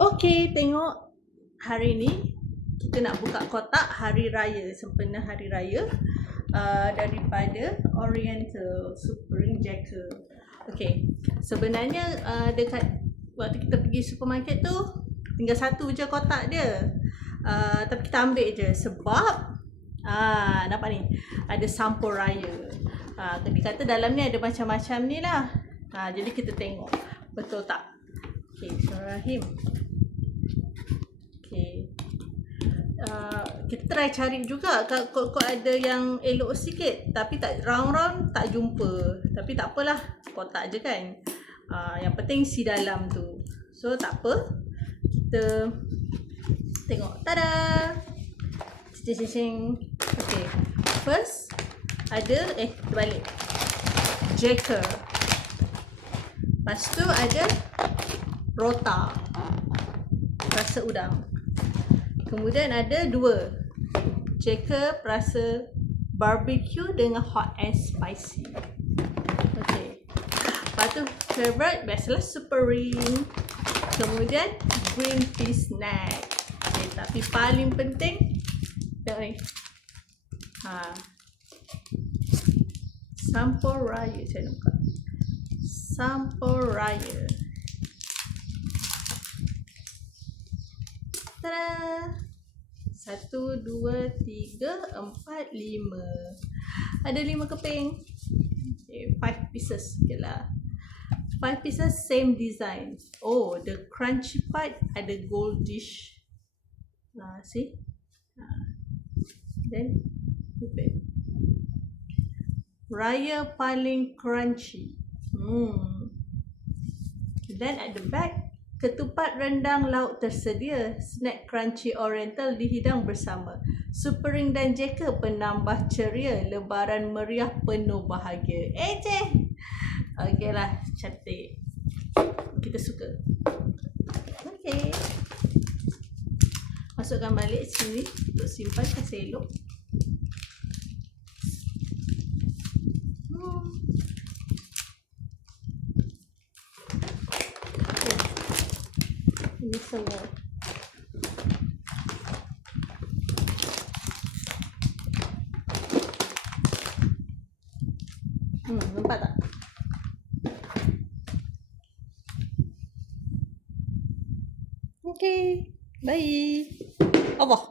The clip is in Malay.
Okey, tengok hari ni kita nak buka kotak hari raya, sempena hari raya daripada Oriental Spring Jacker. Okey, sebenarnya dekat waktu kita pergi supermarket tu tinggal satu je kotak dia. Tapi kita ambil je sebab nampak ni ada sampul raya. Dia kata dalam ni ada macam-macam ni lah. Jadi kita tengok betul tak. Okey, Bismillahirrahmanirrahim. Okey. Kita try cari juga kod ada yang elok sikit, tapi tak round-round tak jumpa. Tapi tak apalah, kotak je kan. Yang penting si dalam tu. So tak apa. Kita tengok. Tada. Cing. Okey. First ada terbalik. Jacker. Lepas tu ada rota. Rasa udang. Kemudian ada dua. Jacker rasa barbecue dengan hot and spicy. Okay. Lepas tu favorite biasalah Supreme. Kemudian green tea snack. Okay, tapi paling penting tengok ni. Sampul raya saya nak buka. Sampul raya. Tada! 1, 2, 3, 4, 5. Ada 5 keping. Okay, 5 pieces. Okay lah. 5 pieces same design. Oh, the crunchy part ada goldish. See? Then open. Raya paling crunchy. Then at the back, ketupat rendang lauk tersedia. Snack crunchy oriental dihidang bersama. Supering dan Jacker penambah ceria. Lebaran meriah penuh bahagia. Okey lah, cantik. Kita suka. Okey. Masukkan balik sini untuk simpan kasih elok. Ini semua. Nampak tak? Okay, bye. Allah.